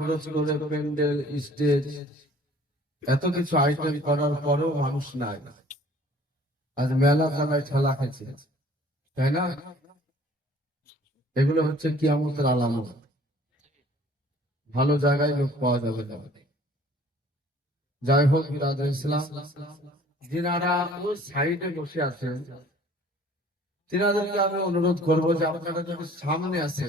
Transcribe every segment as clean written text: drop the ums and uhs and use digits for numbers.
খরচ করে প্যান্ডেল, স্টেজ, এত কিছু আইটেম করার পরেও মানুষ নাই। আজ মেলা জায়গায় ঠেলা খেয়েছে, তাই না? এগুলো হচ্ছে কিয়ামতের আলামত। ভালো জায়গায় লোক পাওয়া যাবে না। যাই হোক, বিরাদর ইসলাম, যিনারা ওই সাইডে বসে আছেন, তিনাদেরকে আমি অনুরোধ করবো যে আপনারা যদি সামনে আসে,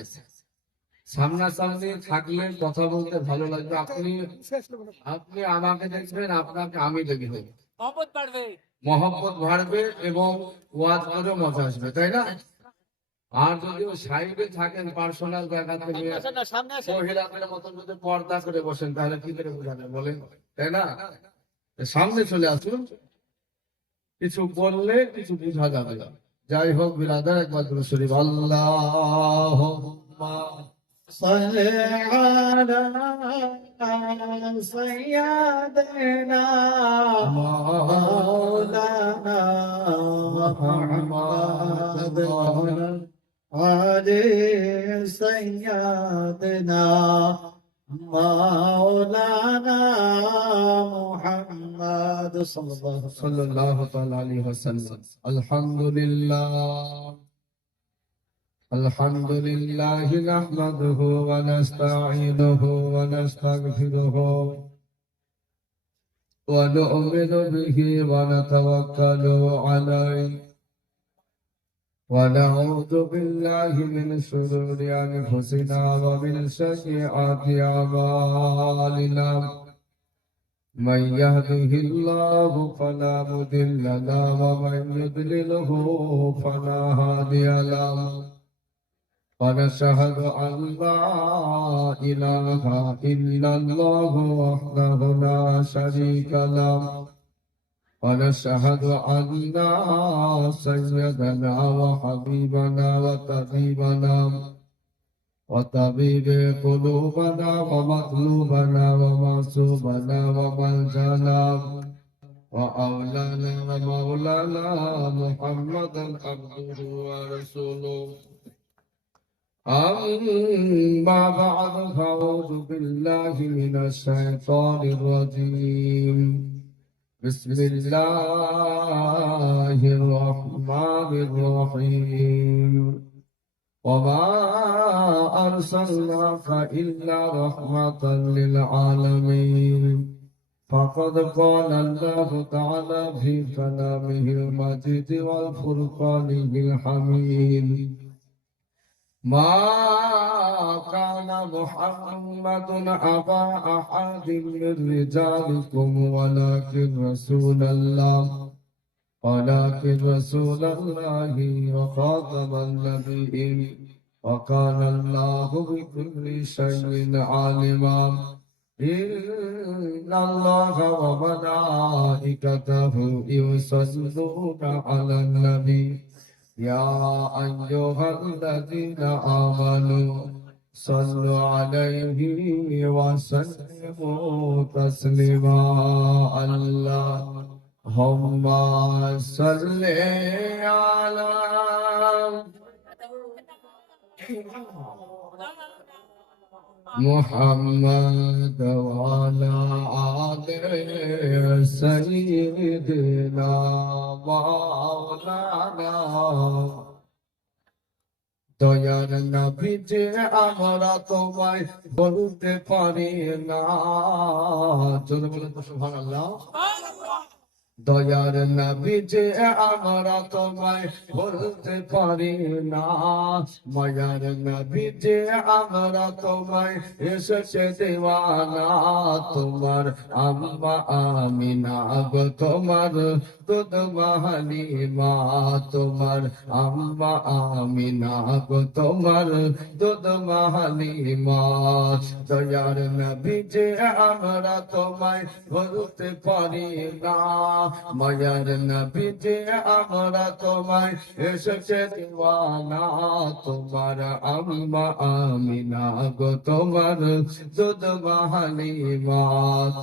সামনাসামনি থাকলে কথা বলতে ভালো লাগবে। আপনি আপনি আমাকে দেখবেন, আপনাকে আমি দেখবো, মহব্বত বাড়বে এবং ওয়াজ করে মজা আসবে, তাই না? আর যদি সাইডে থাকেন, পার্সোনাল জায়গা থেকে মহিলাদের মতন যদি পর্দা করে বসেন, তাহলে কি করে বোঝাবেন বলেন, তাই না? সামনে চলে আসুন, কিছু বললে কিছু বোঝা যাবে না। যাই হোক বিরাদার, একবার করে শরীফ আল্লাহুম্মা সাল্লি আলা সাইয়্যিদিনা মাওলানা মুহাম্মাদ আলি সাইয়্যিদিনা মাওলানা মুহাম্মাদ সাল্লাল্লাহু তাআলা আলাইহি ওয়াসাল্লাম। আলহামদুলিল্লাহ আলহামদুলিল্লাহি নাহমাদুহু ওয়া নাস্তাঈনুহু ওয়া নাস্তাগফিরুহু ওয়া নু'মিনু বিহি ওয়া নাতাওয়াক্কালু আলাইহি ওয়া নাউযু বিল্লাহি মিন শুরুরি আনফুসিনা ওয়া মিন সাইয়্যাতি আমালিনা। من يهده الله فلا مضل له ومن يضلله فلا هادي له ونشهد أن لا إله إلا الله وحده لا شريك له ونشهد أن سيدنا وحبيبنا وطبيبنا وطبيب قلوبنا ومطلوبنا ومعصومنا وملجانا وأولانا ومولانا محمدا عبده ورسوله. أما بعد، فأعوذ بالله من الشيطان الرجيم. بسم الله الرحمن الرحيم. وما أرسلناك إلا رحمة للعالمين. فقد قال الله تعالى في كلامه المجيد والفرقانه الحميد: ما كان محمد أبا أحد من رجالكم ولكن رسول الله وخاتم النبيين وكان الله بكل شيء عليما. إن الله وملائكته يصلون على النبي يا أيها الذين آمنوا صلوا عليه وسلموا تسليما. اللهم صل على محمد وعلى آل سيدنا مولانا। দয়ার নবী যে আমরা তোমায় বলতে পারি না, জোরে বলেন তো সুবহানাল্লাহ। দয়ার নবী যে আমরা তোমায় বলতে পারি না, মায়ার নবী যে আমরা তোমায় এসেছে দেওয়ানা। তোমার আম্মা আমিনা গো তোমার দুধ হালিমা, তোমার আম্মা আমিনা গো তোমার দুধ হালিমা। দয়ার নবী যে আমরা তোমায় বলতে পারি না, মায়ার নবী যে আমরা তোমায় এসেছে দিওয়ানা। তোমার আম্মা আমিনা গো তোমার দুধ হালিমা,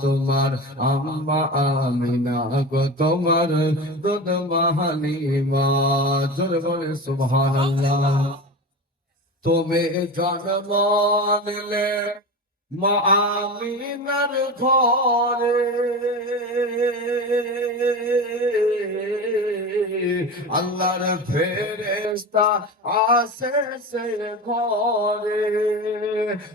তোমার আম্মা আমিনা গো তোমার দুধ হালিমা। জোরে বলে সুবহানাল্লাহ। তুমি জন্ম নিলে মা আমিনার ঘরে আল্লাহর ফেরেশতা আসে সে ঘরে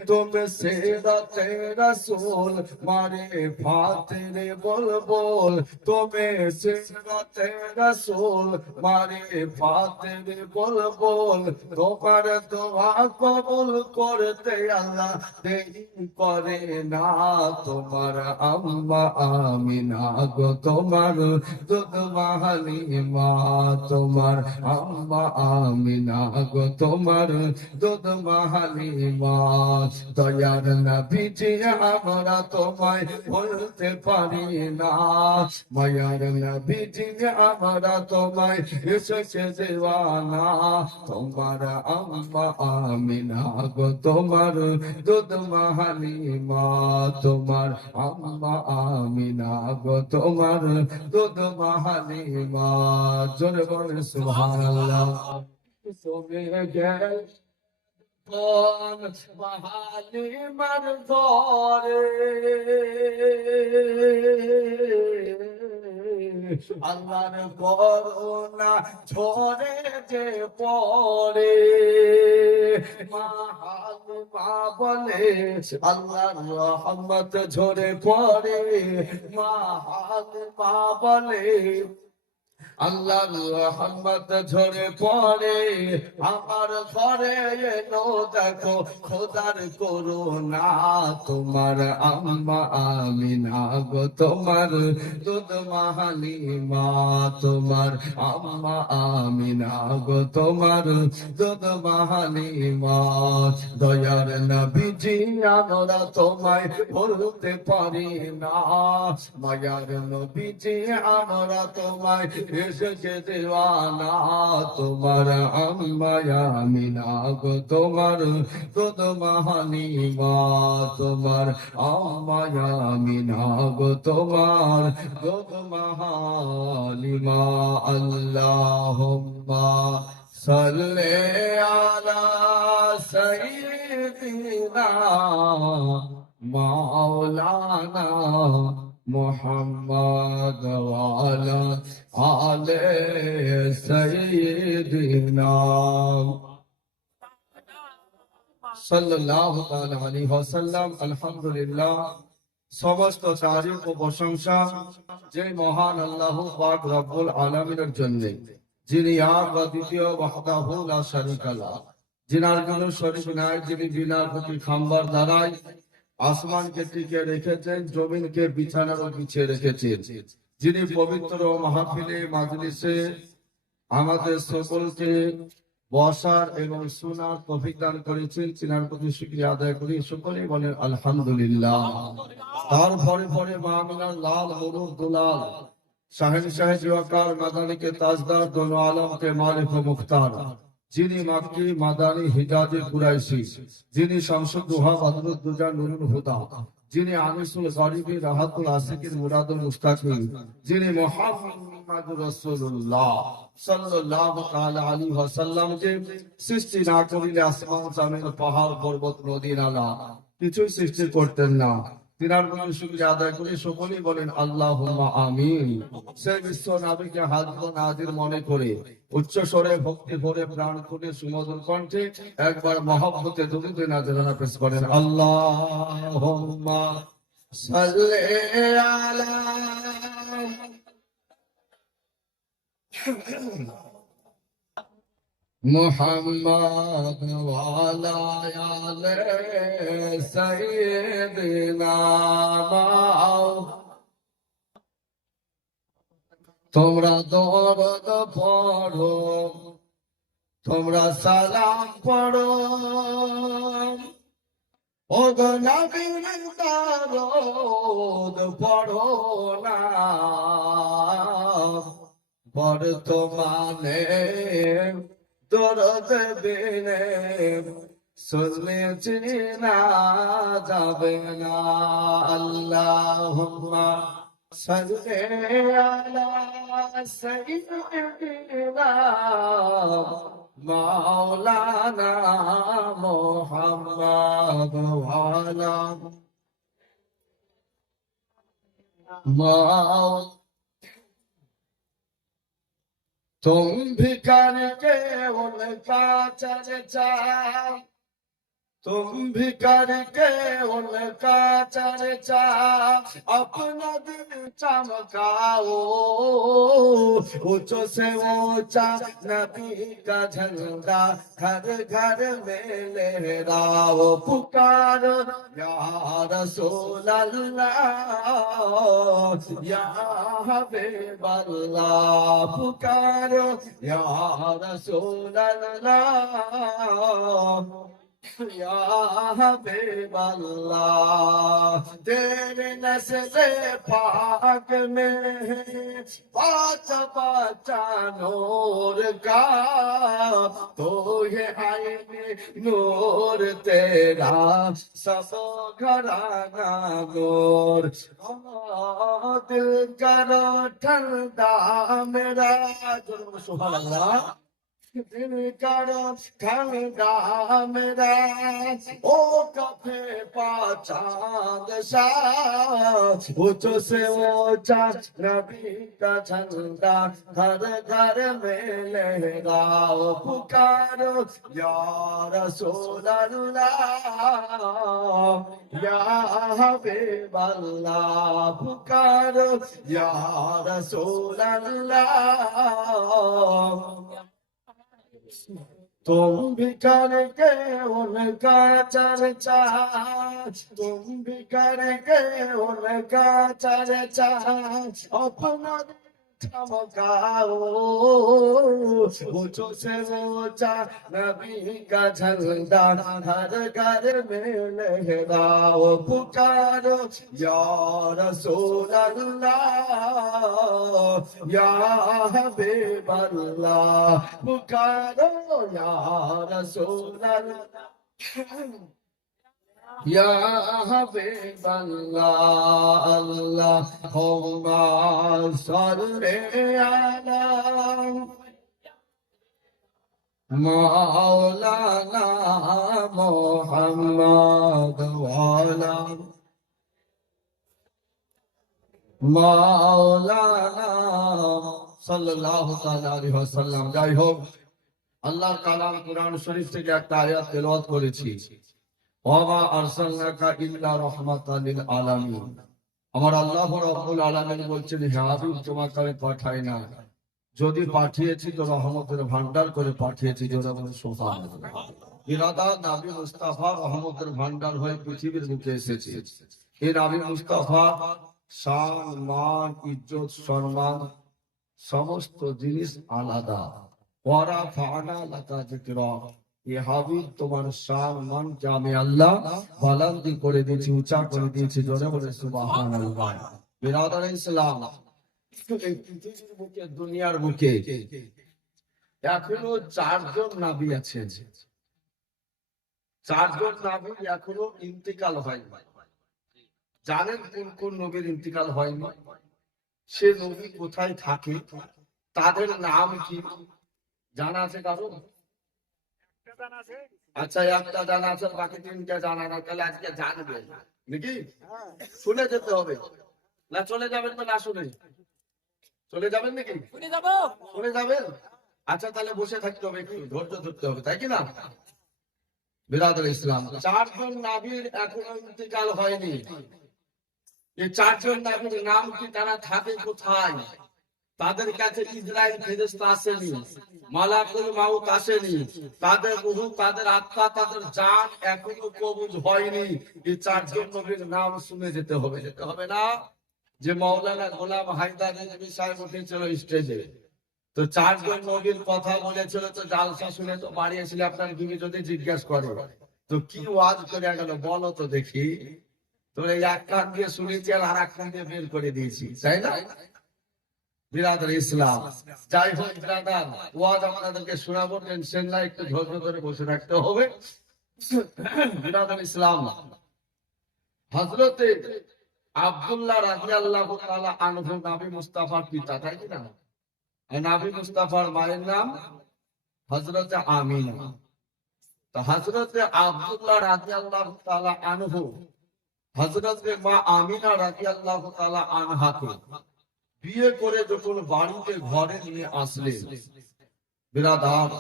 তুমি সিরাতে রাসূল মারে ফাতিরে বল বল তুমি সিরাতে রাসূল মারে ফাতিরে বল বল তোমার দোয়া কবুল করতে আল্লাহ দেরি করে না তোমার আম্মা আমিনা গো তোমার দুধ হালিমা তোমার আম্মা আমিনা গো তোমার দুধ হালিমা দয়ার নবীজি আমরা তোমায় বলতে পারি না মায়ার নবীজি আমরা তোমায় এসেছে দেওয়ানা তোমার আম্মা আমিনা গো তোমার দুধ হালিমা তোমার আম্মা আমিনা গো তোমার দুধ হালিমা জোরে বলে সুবহানাল্লাহ তুমি গেল কোন হালিমার ঘরে আল্লাহর করুণা ঝরে যে পড়ে মা হালিমা বলে আল্লাহর রহমত ঝরে পড়ে মা হালিমা বলে আল্লাহর রহমত ঝরে পড়ে আমার ঘরে এলো দেখো খোদার করুণা তোমার আম্মা আমিনা গো তোমার দুধ হালিমা তোমার আম্মা আমিনা গো তোমার দুধ হালিমা দয়ার নবীজি আমরা তোমায় বলতে পারি না মায়ার নবীজি আমরা তোমায় এসেছে দেওয়ানা তোমার আম্মা আমিনা গো তোমার দুধ হালিমা তোমার আম্মা আমিনা গো তোমার দুধ হালিমা আল্লাহুম্মা সাল্লি আলা সাইয়্যিদিনা মাওলানা মুহাম্মদ ওয়া আলা আলে সাইয়্যিদিনা সাল্লাল্লাহু তাআলা আলাইহি ওয়াসাল্লাম। আলহামদুলিল্লাহ, সমস্ত তারিফ ও প্রশংসা যে মহান আল্লাহ পাক রব্বুল আলামিনের জন্য, যিনি এক অদ্বিতীয় ওয়াহদাহু লা শারীকা লাহ, যিনার কোনো শরীক নাই, যিনি বিনা প্রতি খাম্বার দ্বারাই আসমানকে টিকে রেখেছেন, জমিনকে বিছানার বিছিয়ে রেখেছেন, যিনি পবিত্র মাহফিলে মাজলিসে আমাদের সকলকে বসার এবং শোনার তৌফিক দান করেছেন, তিনার প্রতি শুকরিয়া আদায় করি। সকলেই বলেন আলহামদুলিল্লাহ। তার পরে পরে মা আমিনার লাল হলুদ দুলাল শাহেনশাহ জিওয়াকার মাদানীকে তাজদার দোনো আলমকে মালিক ও মুখতার, যিনি মাক্কি মাদানী হিজাজি কুরাইশি, যিনি শামসুদ দুহা বদরুদ্দুজা নুরুল হুদা, যিনি আনিসুল গরিবি রাহাতুল আসিকির মুরাদুল মুস্তাকিম, যিনি মুহাম্মাদুর রাসূলুল্লাহ সাল্লাল্লাহু তাআলা আলাইহি ওয়াসাল্লাম কে সৃষ্টি না করিলে আসমান জমিন পাহাড় পর্বত নদী নালা কিছুই সৃষ্টি করতেন না। তিনার প্রতি শুকরিয়া আদায় করে সকলেই বলেন আল্লাহুম্মা আমিন। সেই বিশ্ব নবীকে হাজির নাজির মনে করে উচ্চ স্বরে ভক্তি ভরে প্রাণ খুলে সুমধুর কণ্ঠে একবার মহব্বতে দুরূদ নাজরানা পেশ করেন আল্লাহুম্মা সাল্লি আলা মুহাম্মদ ওয়া আলা আলি সাইয়্যিদিনা। তোমরা দরুদ পড়ো, তোমরা সালাম পড়ো, ও গো নবীর দরুদ পড়ো না। বর্তমানে দরুদ বিনে শুনলে না যাবে না। আল্লাহুম্মা সাল্লি আলা সাইয়্যিদিনা মাওলানা মোহাম্মদ ওয়ালা माँ तुम भी करके उनका चर्चा तुम भी करके उनका चर्चा अपना दिल चमकाओ ऊंचो से ऊंचा नबी का झंडा घर घर में लहराओ पुकारो या रसूल अल्लाह या हबीब अल्लाह पुकारो या रसूल अल्लाह या हबीब अल्लाह तेरे नस्ल पाक में पाक बच्चा नूर का तो ये आईने नूर तेरा सब घराना नूर दिल करो ठंडा मेरा सुभान अल्लाह दिल करो ठंडा मेरा ओ कफे पाचांद शाह ऊंचो से ऊंचा नबी का झंडा घर घर में लहराओ पुकारो या रसूल अल्लाह या हबीब अल्लाह पुकारो या रसूल अल्लाह तुम भी करके उनका चर्चा तुम भी करके उनका चर्चा अपना चमकाओ ऊंचो से ऊंचा नबी का झंडा हर घर में लहराओ पुकारो या रसूल अल्लाह या हबीब अल्लाह पुकारो या रसूल अल्लाह या हबीब अल्लाह अल्लाहुम्मा सल्ली अला मौलाना मुहम्मद वाला मौलाना সাল্লাল্লাহু তাআলা আলাইহি ওয়াসাল্লাম। যাই হোক, আল্লাহর কালাম কোরআন শরীফ থেকে একটা আয়াত তেলাওয়াত করেছি, ওয়ামা আরসালনাকা ইল্লা রাহমাতাল লিল আলামিন। আমার আল্লাহ রাব্বুল আলামিন বলছেন, হে হাবিব, তোমাকে আমি পাঠাই না, যদি পাঠিয়েছি তো রহমতের ভান্ডার করে পাঠিয়েছি। জোরে বলুন সুবহানাল্লাহ। ইরাদা নবী মুস্তাফা রহমতের ভান্ডার হয়ে পৃথিবীর বুকে এসেছে। এই নবী মুস্তাফা শান মান ইজ্জত সম্মান সমস্ত জিনিস আলাদা। ওয়ারা ফানা লাকা যিকরা, এ হাবিব তোমার শান মানকে আমি আল্লাহ বুলন্দ করে দিয়েছি, উঁচা করে দিয়েছি। জোরে বলে সুবহানাল্লাহ। বিরাদার ইসলাম, এই পৃথিবীর বুকে দুনিয়ার বুকে এখনো 4 জন নবী আছেন। 4 জন নবী এখনো ইন্তিকাল হয়নি। জানেন কোন কোন নবীর ইন্তিকাল হয়নি? সে নবী কোথায় থাকে, তাদের নাম কি জানা আছে কারো? আচ্ছা, একটা জানা আছে, বাকি 3টা জানা না। তাহলে আজকে জানবে নাকি? শুনে যেতে হবে না? চলে যাবেন তো না শুনে চলে যাবেন নাকি? শুনে যাবেন। আচ্ছা, তাহলে বসে থাকতে হবে, একটু ধৈর্য ধরতে হবে, তাই কি না? বিরাদর ইসলাম, 4 জন নবীর এখনো ইন্তিকাল হয়নি। এই 4 জন নবীর নাম কি, তারা থাকে কোথায়? তাদের কাছে ইসরাইল ফেরেশতা আসেনি, মালাকুল মাউত আসেনি, তাদের রূহ, তাদের আত্মা, তাদের জান এখনো কবুজ হয়নি। এই 4 জন নবীর নাম শুনে যেতে হবে। যেতে হবে না? যে মাওলানা গোলাম হায়দারের বিষয় উঠেছিল স্টেজে, তো 4 জন নবীর কথা বলেছিল, তো জালসা শুনে তো বাড়ি এসেছিল। আপনার তুমি যদি জিজ্ঞাসা করে তো কি ওয়াজ করে গেল বলো তো দেখি, তোর এই এক কান দিয়ে শুনেছি আর এক কান দিয়ে বের করে দিয়েছি, তাই না? বিরাদর ইসলাম, যাই হোক বিরাদার, ওয়াজ আপনাদেরকে শোনাবো, টেনশন না, একটু ধৈর্য ধরে বসে রাখতে হবে। বিরাদর ইসলাম, হযরতে আব্দুল্লাহ রাদিয়াল্লাহু তাআলা আনহু নবী মুস্তাফার পিতা, তাই কি না? নবী মুস্তাফার মায়ের নাম হযরতে আমিনা। তো হযরতে আব্দুল্লাহ রাদিয়াল্লাহু তাআলা আনহু হযরতে মা আমিনা রাদিয়াল্লাহু তাআলা আনহাকে বিয়ে করে যখন বাড়িতে ঘরে নিয়ে আসলেন, বিরাদার,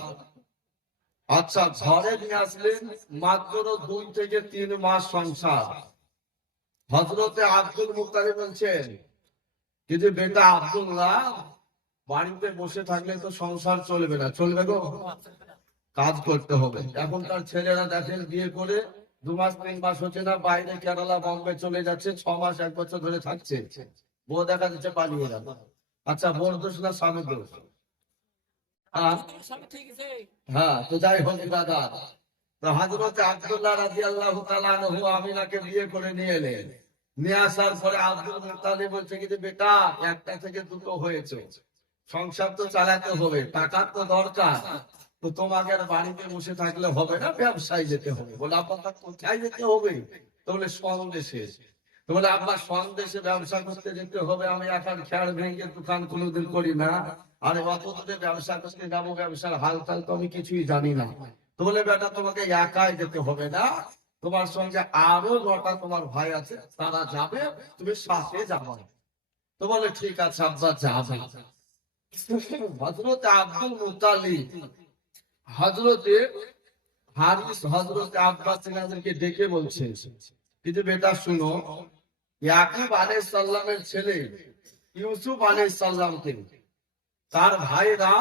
আচ্ছা ঘরে নিয়ে আসলেন, মাত্র 2 থেকে 3 মাস সংসার। হযরতে আব্দুল মুত্তালিব বলছেন কিন্তু বেটা আব্দুল্লাহ, বাড়িতে বসে থাকলে তো সংসার চলবে না, চলবে গো, কাজ করতে হবে। এখনকার ছেলেরা দেখেন বিয়ে করে 2 মাস 3 মাস হচ্ছে না, বাইরে কেরালা বম্বে চলে যাচ্ছে, 6 মাস 1 বছর ধরে থাকছে, বউ দেখা যাচ্ছে পালিয়ে গেল। আচ্ছা বোর দোষ না স্বামী দোষ? আহ? হ্যাঁ, তো যাই হোক দাদা, তো হযরত আব্দুল্লাহ রাদিয়াল্লাহু তাআলা আনহু আমিনাকে বিয়ে করে নিয়ে এলেন। নিয়ে আসার পরে আব্দুল মুত্তালিব বলছে কি যে বেটা, একটা থেকে দুটো হয়েছে, সংসার তো চালাতে হবে, টাকার তো দরকার, তো তোমাকে আর বাড়িতে বসে থাকলে হবে না, ব্যবসায় যেতে হবে। বলে আব্বা কোথায় যেতে হবে? তো বলে সন্দেশে। তো বলে আব্বা সন্দেশে ব্যবসা করতে যেতে হবে, আমি এখন খেয়াল ভেঙে দোকান কোনোদিন করি না, আর অত দূরে ব্যবসা করতে যাবো, ব্যবসার হাল চাল তো আমি কিছুই জানি না। তো বলে বেটা তোমাকে একাই যেতে হবে না, তোমার সঙ্গে আরো 9টা তোমার ভাই আছে, তারা যাবে, তুমি সাথে যাবে। তো বলে ঠিক আছে আব্বা যাবে। হযরত আব্দুল মুত্তালিব হযরতে হারিস হযরতে আব্বাস সিনাদেরকে ডেকে বলছে কিন্তু বেটা শুনো, ইয়াকুব আলাইহিস সালামের ছেলে ইউসুফ আলাইহিস সালামকে তার ভাইরা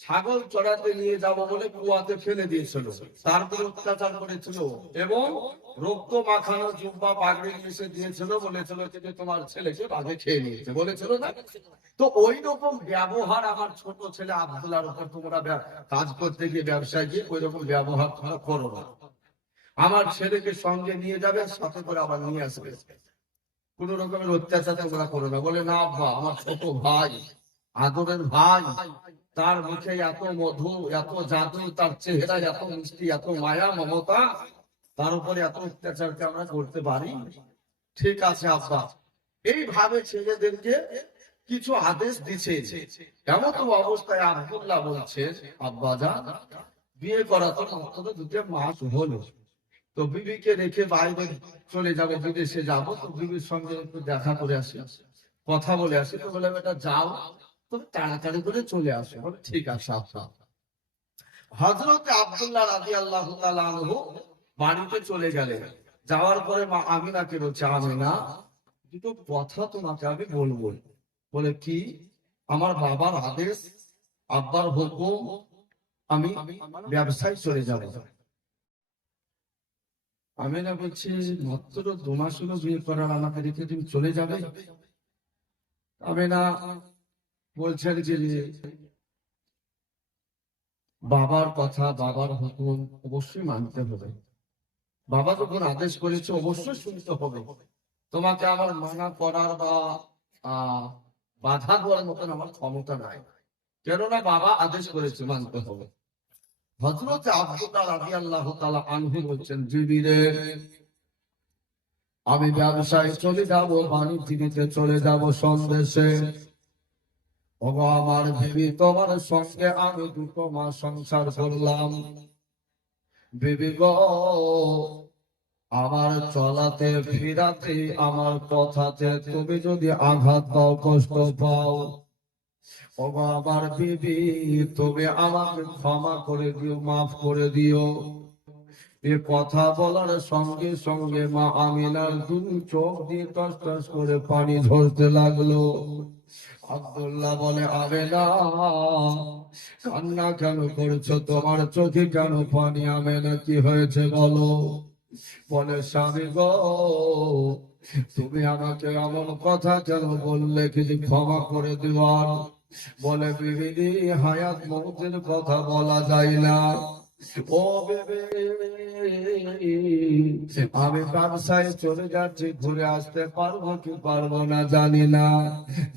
ছাগল চড়াতে নিয়ে যাব বলে কুয়াতে ফেলে দিয়েছিল, তারপরে অত্যাচার করেছিল এবং রক্ত মাখানো জুব্বা পাগড়ি এসে দিয়েছিল, বলেছিল যে তোমার ছেলেকে বাঘে খেয়ে নিয়েছে, বলেছিল না? তো ওই রকম ব্যবহার আমার ছোট ছেলে আব্দুল্লাহর উপর তোমরা কাজ করতে গিয়ে, ব্যবসায় গিয়ে ওই রকম ব্যবহার তোমরা করো না। আমার ছেলেকে সঙ্গে নিয়ে যাবে, সাথে করে আবার নিয়ে আসবে, কোন রকমের অত্যাচার তোমরা করো না। বলে না আব্বা, আমার ছোট ভাই, আদরের ভাই, তার মুখে এত মধু, এত জাদু, তার চেহারা এত মিষ্টি, এত মায়া মমতা, তার উপরে এত অত্যাচারকে আমরা করতে পারি? ঠিক আছে আব্বা। এইভাবে ছেলেদেরকে কিছু আদেশ দিচ্ছে। এমন তো অবস্থায় আব্দুল্লাহ বলছে আব্বা জান, বিয়ে করা তো মাত্র 2 মাস হলো, তো বিবিকে রেখে বাইরে চলে যাবে, বিদেশে যাবো, তো বিবির সঙ্গে একটু দেখা করে আসি, কথা বলে আসি। তো বলে বেটা যাও, তুমি তাড়াতাড়ি করে চলে আসো। বলে ঠিক আছে আব্বা। হযরত আব্দুল্লাহ রাদিয়াল্লাহু তাআলা আনহু বাড়িতে চলে গেলেন। যাওয়ার পরে মা আমিনাকে বলছে, আমিনা, দুটো কথা তোমাকে আমি বলবো। বলে কি? আমার বাবার আদেশ, আব্বার হুকুম, আমি ব্যবসায় চলে যাব। আমিনা বলছে মাত্র 2 মাস হলো বিয়ে করার, আমাকে রেখে তুমি চলে যাবে? আমিনা বলছেন যে বাবার কথা, বাবার হুকুম অবশ্যই মানতে হবে, বাবা যখন আদেশ করেছে অবশ্যই শুনতে হবে, তোমাকে আমার মানা করার বা বাধা দেওয়ার মতন আমার ক্ষমতা নাই, কেননা বাবা আদেশ করেছে, মানতে হবে। হযরত আব্দুল্লাহ রাদিয়াল্লাহু তাআলা আনহু বলছেন, বিবিরে, আমি ব্যবসায় চলে যাব, বাণিজ্যিতে চলে যাব, সন্দেশে। ওগো আমার বিবি, তোমার সঙ্গে আমি 2 মাস সংসার করলাম, বিবি গো, আমার চলাতে ফিরাতে, আমার কথাতে তুমি যদি আঘাত পাও, কষ্ট পাও, ওগো আমার বিবি, তুমি আমাকে ক্ষমা করে দিও, মাফ করে দিও। এ কথা বলার সঙ্গে সঙ্গে মা আমিনার 2 চোখ দিয়ে টস টস করে পানি ঝরতে লাগলো। আব্দুল্লাহ বলে, আমিনা, কান্না কেন করছো? তোমার চোখে কেন পানি? আমিনা, কি হয়েছে বলো? বলে, স্বামী গো, তুমি আমাকে এমন কথা কেন বললে, কিছু ক্ষমা করে দেওয়ার? বলে, বিবিদি, হায়াত মৌতের কথা বলা যায় না, ও বেবে, আমি ব্যবসায় চলে যাচ্ছি, ঘুরে আসতে পারবো কি পারবো না জানি না।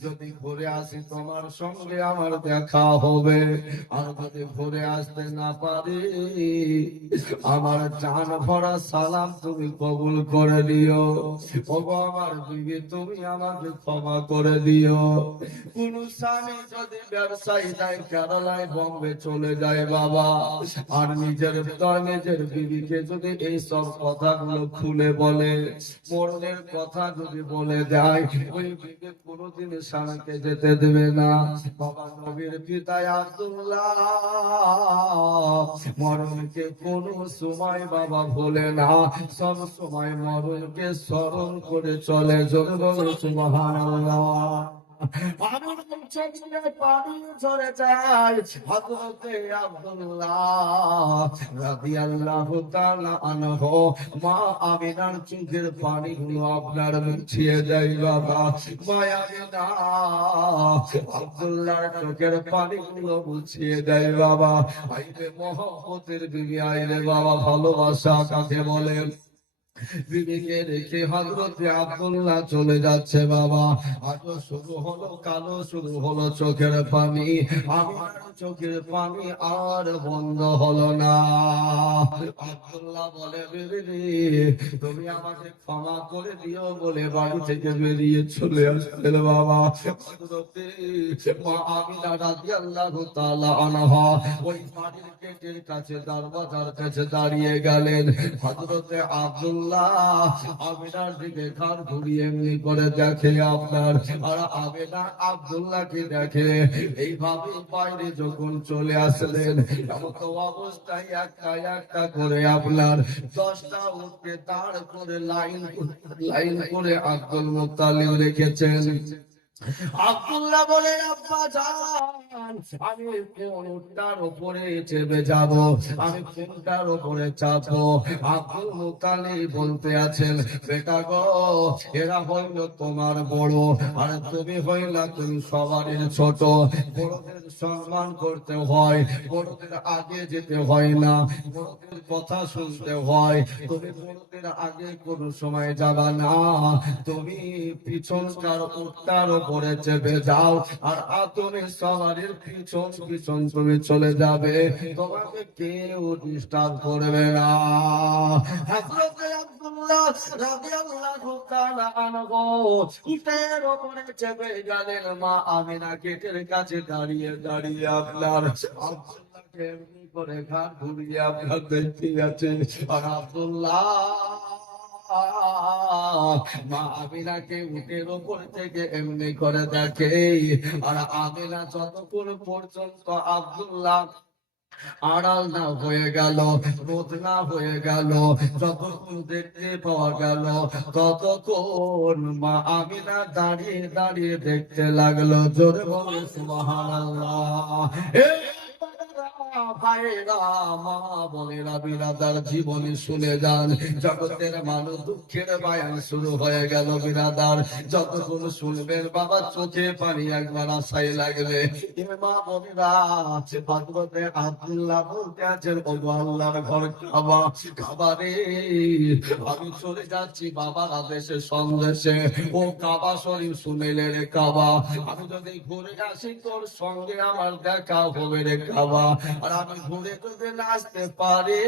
যদি ঘুরে আসি তোমার সঙ্গে আমার দেখা হবে, আর যদি ঘুরে আসতে না পারি আমার জান ভরা সালাম তুমি কবুল করে দিও। ওগো আমার বিবি, তুমি আমাকে ক্ষমা করে দিও। কোন স্বামী যদি ব্যবসায়ী যায় কেরালায় বম্বে চলে যায় বাবা, আর নিজের বিবিকে যদি এই সব কথাগুলো খুলে বলে, মরণের কথা যদি বলে যায়, ওই বিবি কোনোদিন স্বামীকে যেতে দেবে না। বাবা নবীর পিতা আব্দুল্লাহ মরণকে কোন সময় বাবা ভোলে না, সব সময় মরণকে স্মরণ করে চলে। জোরে বলো সুবহানাল্লাহ। আমি চোখ দিয়ে পানি ঝরে যায়, হযরতে আব্দুল্লাহ রাদিয়াল্লাহু তাআলা আনহু মা আমিনার চোখের পানিগুলো আপনার মুছিয়ে দেয় বাবা। মায়া আমিনা আব্দুল্লাহর চোখের পানিগুলো মুছিয়ে দেয় বাবা। আইরে মহব্বতের বিবি, আইরে বাবা ভালোবাসা কাকে বলে। বিবিকে রেখে হযরতে আব্দুল্লাহ চলে যাচ্ছে বাবা। আজও শুরু হলো কালো, শুরু হলো চোখের পানি। আমার চোখের পানি আর বন্ধ হলো না। আব্দুল্লাহ বলে, বিবি তুমি আমাকে ক্ষমা করে দিও বলে বাড়ি থেকে বেরিয়ে চলে আসলেন বাবা। হযরতে মা আমিনা রাদিয়াল্লাহু তাআলা আনহা ওই বাড়ির গেটের কাছে, দরজার কাছে দাঁড়িয়ে গেলেন। হযরতে আব্দুল্লাহ আমিনার দিকে ঘাড় ঘুরিয়ে এমনি করে দেখে আপনার, আর আমিনা আব্দুল্লাহকে দেখে। এইভাবে বাইরে যখন চলে আসলেন, এমত অবস্থায় একটা একটা করে আপনার 10টা উঠকে দাঁড় করে লাইন করে আব্দুল মুত্তালিব রেখেছেন। আব্দুল্লাহ বলে, আব্বা জান আমি কোনটার উপরে চেপে যাব, আমি কোনটার উপরে চাপবো? আব্দুল মুত্তালিব বলতে আছেন, বেটা গো এরা হইল তোমার বড়, আর তুমি হইলা তুমি সবারই ছোট। বড়দের সম্মান করতে হয়, বড়দের আগে যেতে হয় না, বড়দের কথা শুনতে হয়। তুমি বড়দের আগে কোনো সময় যাবা না, তুমি পিছনকার উঠটার উপরে চেপে যাও, আর তুমি সবারই পিছন পিছন তুমি চলে যাবে, তোমাকে কেউ ডিস্টার্ব করবে না। হযরতে আব্দুল্লাহ রাদিয়াল্লাহু তাআলা আনহু উটের উপরে চেপে গেলেন। মা আমিনা গেটের কাছে দাঁড়িয়ে দাঁড়িয়ে আপনার আব্দুল্লাহকে এমনি করে ঘাড় ঘুরিয়ে আপনার দেখতে আছে। আর আব্দুল্লাহ মা আমিনাকে উটের উপর থেকে এমনি করে দেখে। আর আমিনা যতক্ষণ পর্যন্ত আব্দুল্লাহ আড়াল না হয়ে গেল, রোদ না হয়ে গেল, যতক্ষণ দেখতে পাওয়া গেল, ততক্ষণ মা আমিনা দাঁড়িয়ে দাঁড়িয়ে দেখতে লাগলো। জোরে বলে সুবহানাল্লাহ। জীবনী শুনে যান, জগতের মানুষ দুঃখের বায়ান শুরু হয়ে গেল বিরাদার। যতক্ষণ শুনবেন বাবা চোখে পানি একবার আশাই লাগবে। মা বোনেরা, হযরতে আব্দুল্লাহ বলতে আছেন, ও আল্লাহর ঘর কাবা, কাবারে আমি চলে যাচ্ছি বাবার আদেশে সন্দেশে। ও কাবা শরীফ শুনেলে রে কাবা, আমি যদি ঘুরে আসি তোর সঙ্গে আমার দেখা হবে রে কাবা। আর আমি ঘুরে যদি না আসতে পারি,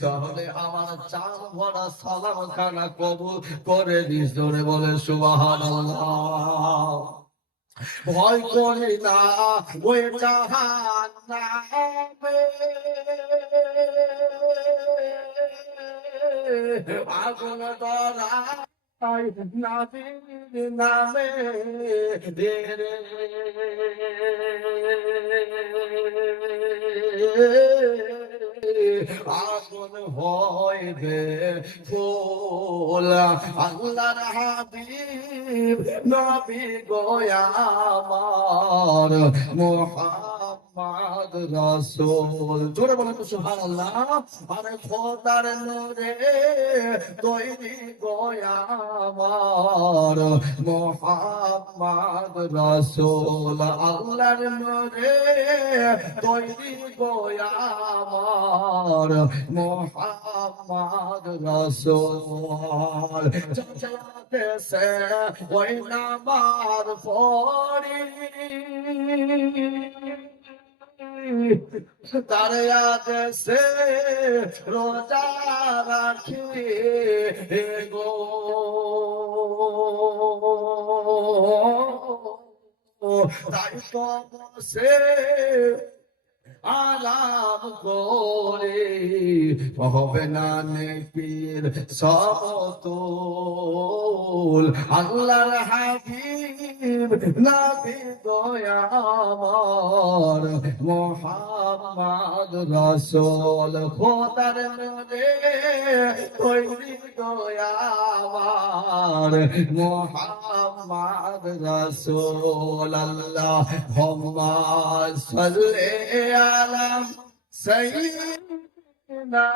তাহলে আমার চাল ভরা সালাম খানা কবুল করে দিস। জোরে বলে সুবহানাল্লাহ। ভয় করি না ওই জাহান্নামে, আগুন ধরা নবীর নামে রে। আগুন হইবে ফোলা আল্লাহর হাবিব নবী গো আমার মুহাম্মদ মোহাম্মদ রাসূল। জোরে বলেন তো সুবহানাল্লাহ। আরে খোদার নূরে তৈরি গোয়া আমার মোহাম্মদ রাসূল, আল্লাহর নূরে তৈরি গোয়া আমার মোহাম্মদ রাসূল। যাতে সে ওই নামার পড়ি তার আদেশে রোজা রাখি গো, তাই তো বসে আলাপ করে হবে না নেকির সমতুল। আল্লাহর হাবিব নবী দয়ামর মোহাম্মদ রাসূল, খোদার নূরে তৈরি দয়ামর মোহাম্মদ রাসূল। আল্লাহুম্মা সাল্লি আলা সাইয়্যিদিনা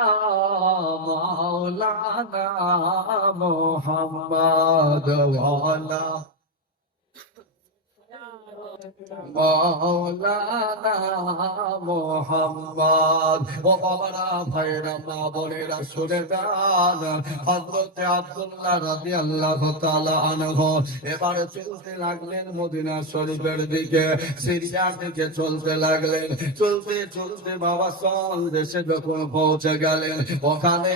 মাওলানা মুহাম্মদ ওয়া আলা মাওলানা মুহাম্মদ। ও বাবারা, ভাইরা, মা বোনেরা, শুনে যান, হযরত আব্দুল্লাহ রাদিয়াল্লাহু তাআলা আনহু এবারে চলতে লাগলেন মদিনা শরীফের দিকে, সিরিয়ার দিকে চলতে লাগলেন। চলতে চলতে বাবা সল দেশে যখন পৌঁছে গেলেন, ওখানে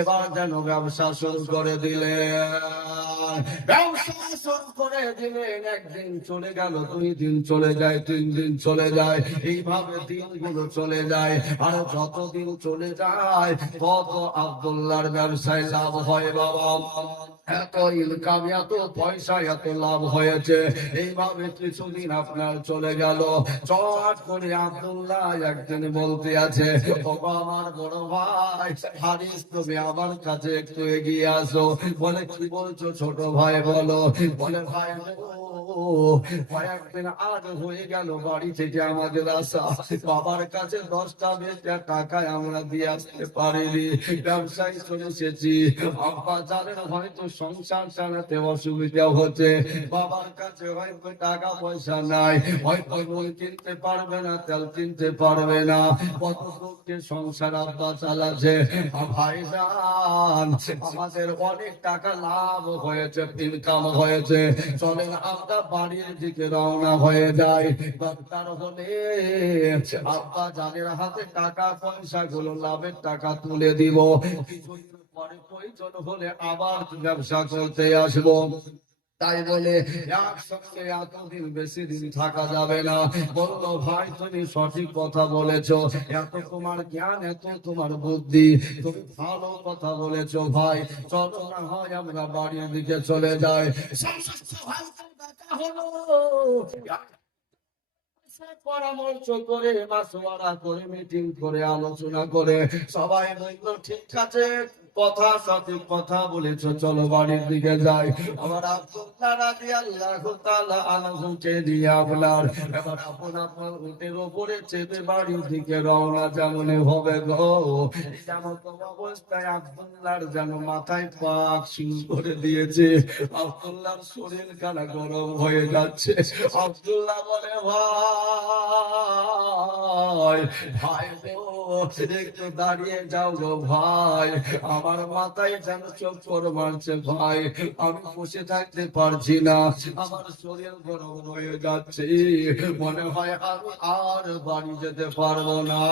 এবার যেন ব্যবসা শুরু করে দিলেন। ব্যবসা শুরু করে দিলেন। একদিন চলে গেল, 2 দিন চলে যায়, 3 দিন চলে যায়, এইভাবে দিনগুলো চলে যায়। আর যত দিন চলে যায় তত আব্দুল্লাহর ব্যবসায় লাভ হয়। বাবা, এত ইনকাম, এত পয়সা, এত লাভ হয়েছে। এইভাবে কিছুদিন আপনার চলে গেল। চট করে আব্দুল্লাহ একদিন বলতে আছে, ও আমার বড় ভাই হারিস, তুমি আমার কাছে একটু এগিয়ে আসো। বলে, কি বলছো ছোট ভাই? বলো। বলে, ভাই কয়েকদিন আজ হয়ে গেল বাড়ি থেকে আমাদের আসা, বাবার কাছে 10টা 20টা টাকায় আমরা দিয়ে আসতে পারিনি, ব্যবসায় চলে এসেছি। আব্বা জানেন হয়তো সংসার চালাতে অসুবিধা হচ্ছে, বাবার কাছে হয়তো টাকা পয়সা নাই, হয়তো নুন কিনতে পারবে না, তেল কিনতে পারবে না, কত লোককে সংসার আব্বা চালাচ্ছে। ভাইজান, আমাদের অনেক টাকা লাভ হয়েছে, ইনকাম হয়েছে, চলেন আমরা বাড়ির দিকে রওনা হয়ে যায়। তার হলে আব্বা জানের হাতে টাকা পয়সা গুলো লাভের টাকা তুলে দিব, কিছুদিন পরে প্রয়োজন হলে আবার ব্যবসা করতে আসবো। তাই বলে একসঙ্গে এতদিন বেশি দিন থাকা যাবে না। বললো, ভাই তুমি সঠিক কথা বলেছো, এত তোমার জ্ঞান, এত তোমার বুদ্ধি, তুমি ভালো কথা বলেছো ভাই, চলো না হয় আমরা বাড়ির দিকে চলে যাই। পরামর্শ করে, মাসওয়ারা করে, মিটিং করে, আলোচনা করে সবাই বললো, ঠিক আছে, কথা সঠিক কথা বলেছো, চলো বাড়ির দিকে যাই। আমার আব্দুল্লাহ রাদিয়াল্লাহু তাআলা আনহুকে দিয়ে আপনার এবার আপনার উটের উপরে চেপে বাড়ির দিকে রওনা যেমন হবে গো, যেমন অবস্থায় আব্দুল্লাহর যেন মাথায় পাক শুরু করে দিয়েছে। আব্দুল্লাহর শরীর কানা গরম হয়ে যাচ্ছে। আব্দুল্লাহ বলে, ভাই ভাই একটু দাঁড়িয়ে যাও গো ভাই, আমার মাথায় যেন চক্কর মারছে ভাই, আমি বসে থাকতে পারছি না, আমার শরীর গরম হয়ে যাচ্ছে, মনে হয় আমি আর বাড়ি যেতে পারবো না।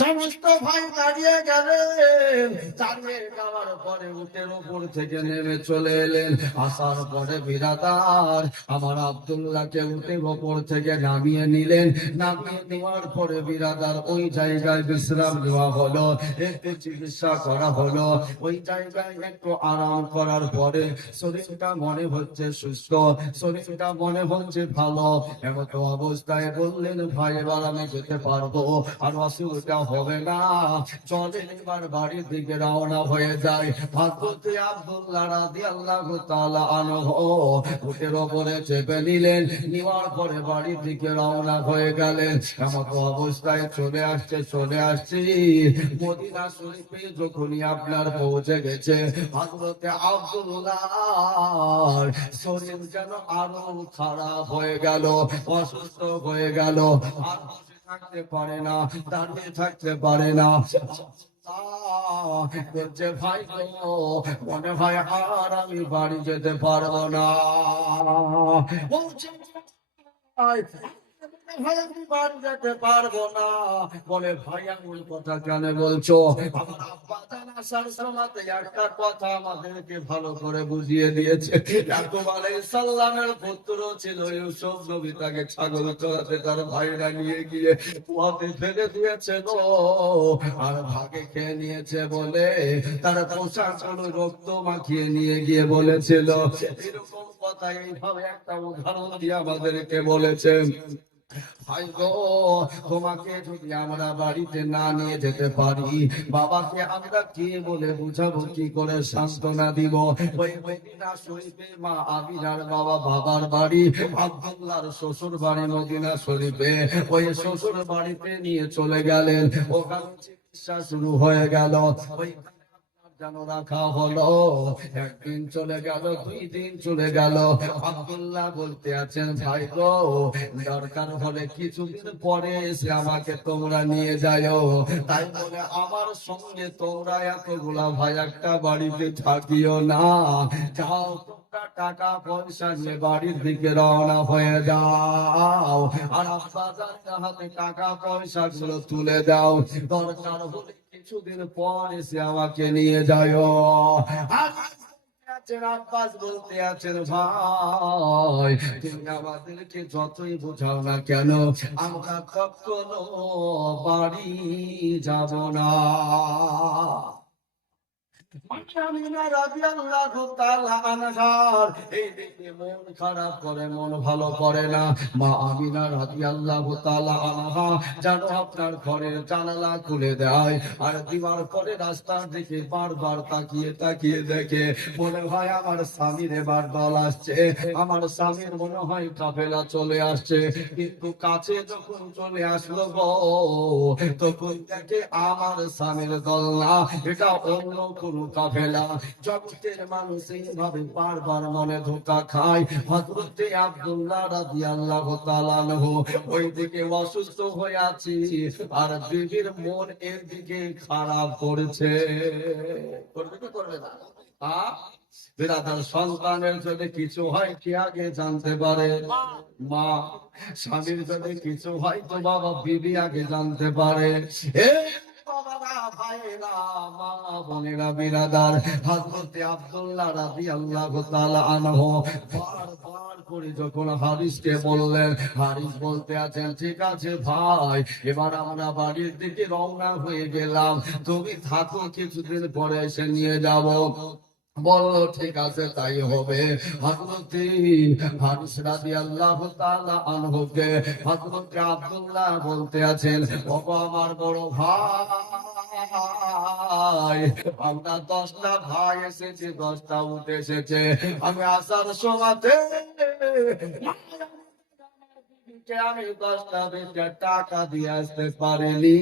সমস্ত ভাই দাঁড়িয়ে গেলেন। দাঁড়িয়ে যাওয়ার পরে উটের উপর থেকে নেমে চলে এলেন। আসার পরে বিরাদার আমার আব্দুল্লাহকে উটের উপর থেকে নামিয়ে নিলেন। নামিয়ে নেওয়ার পরে বিরাদার ওই জায়গায় বিশ্রাম নেওয়া হলো, একটু চিকিৎসা করা হলো। ওই জায়গায় একটু আরাম করার পরে শরীরটা মনে হচ্ছে সুস্থ, শরীরটা মনে হচ্ছে ভালো। এমন অবস্থায় বললেন, ভাই এবার আমি যেতে পারবো, আর অসুবিধা কিছুটা হবে না, চলেন এবার বাড়ির দিকে রওনা হয়ে যায়। হযরত আব্দুল্লাহ রাদিয়াল্লাহু তাআলা আনহু উটের উপরে চেপে নিলেন, নেওয়ার পরে বাড়ির দিকে রওনা হয়ে গেলেন। এমন অবস্থায় চলে আসছি মদিনা শরীফে যখনই আপনার পৌঁছে গেছে, হযরত আব্দুল্লাহর শরীর যেন আরো খারাপ হয়ে গেল, অসুস্থ হয়ে গেল, আর বসে থাকতে পারে না, দাঁড়িয়ে থাকতে পারে না। বলছে, ভাই গো, মনে হয় আর আমি বাড়ি যেতে পারবো না। বলছে, ভাই, ভাই আমি বাড়ি যেতে পারবো না। বলে, ভাই এমন কথা কেন বলছো? আমার আব্বা জান আসার সময়তে একটা কথা আমাদেরকে ভালো করে বুঝিয়ে দিয়েছে। ইয়াকুব আলাইহিস সালামের পুত্র ছিল ইউসুফ নবী, তাকে ছাগল চড়াতে তার ভাইরা নিয়ে গিয়ে কুয়াতে ফেলে দিয়েছে গো, আর ভাগে খেয়ে নিয়েছে বলে তারা পোশাক রক্ত মাখিয়ে নিয়ে গিয়ে বলেছিল। এরকম কথা এইভাবে একটা উদাহরণ দিয়ে আমাদেরকে বলেছেন, ভাই গো, তোমাকে যদি আমরা বাড়িতে না নিয়ে যেতে পারি, বাবাকে আমরা কি বলে বুঝাবো, কি করে সান্ত্বনা দিব? ওই মদিনা শরীফে মা আমিনার বাবার বাড়ি, আব্দুল্লাহর শ্বশুর বাড়ি মদিনা শরীফে। ওই শ্বশুর বাড়িতে নিয়ে চলে গেলেন, ওখানে চিকিৎসা শুরু হয়ে গেল। ওই যেন রাখা হলো, একদিন চলে গেল, 2 দিন চলে গেল। আব্দুল্লাহ বলতে আছেন, ভাই গো, দরকার হলে কিছুদিন পরে এসে আমাকে তোমরা নিয়ে যাও। তাই বলে আমার সঙ্গে তোমরা এতগুলা ভাই একটা বাড়িতে থাকিও না, যাও তোমরা টাকা পয়সা নিয়ে বাড়ির দিকে রওনা হয়ে যাও, আর আব্বাজান হাতে টাকা পয়সা গুলো তুলে দাও, দরকার হলে কিছুদিন পর এসে আমাকে নিয়ে যাও। আব্বাস বলতে আছেন, ভাই তুমি আমাদেরকে যতই বোঝাও না কেন, আমরা কখনো বাড়ি যাব না। আমিনা রাদিয়াল্লাহু তাআলা আনহার এই দিকে মন খারাপ করে, মন ভালো করে না। মা আমিনা রাদিয়াল্লাহু তাআলা আনহা যেন আপনার ঘরের জানালা খুলে দেয়, আর দিবার পরে রাস্তার দিকে বারবার তাকিয়ে দেখে, মনে হয় আমার স্বামীর এবার দল আসছে, আমার স্বামীর মনে হয় কাফেলা চলে আসছে। কিন্তু কাছে যখন চলে আসলো গো, তখন দেখে আমার স্বামীর দল না, এটা অন্য কোন কাফেলা। জগতের মানুষ এইভাবে বারবার মনে ধোঁকা খায়। হযরত আব্দুল্লাহ রাদিয়াল্লাহু তাআলা আনহু ওইদিকে অসুস্থ হয়ে আছে, আর বিবির মন এর দিকে খারাপ করেছে। করবে কি করবে না? বিরাদার সন্তানের যদি কিছু হয় কি আগে জানতে পারে? মা। স্বামীর যদি কিছু হয় তো বাবা, বিবি আগে জানতে পারে। যখন হারিসকে বললেন, হারিস বলতে আছেন, ঠিক আছে ভাই, এবার আমরা বাড়ির দিকে রওনা হয়ে গেলাম, তুমি থাকো, কিছুদিন পরে এসে নিয়ে যাব। বললো ঠিক আছে, তাই হবে। হযরত হারিস রাদিয়াল্লাহু তাআলা আনহুকে হযরত আব্দুল্লাহ বলতে আছেন, ওগো আমার বড় ভাই, আমরা 10টা ভাই এসেছি, 10টা উট এসেছে, আমি আসার সময়তে আমি 10টা বেশি টাকা দিয়ে আসতে পারিনি।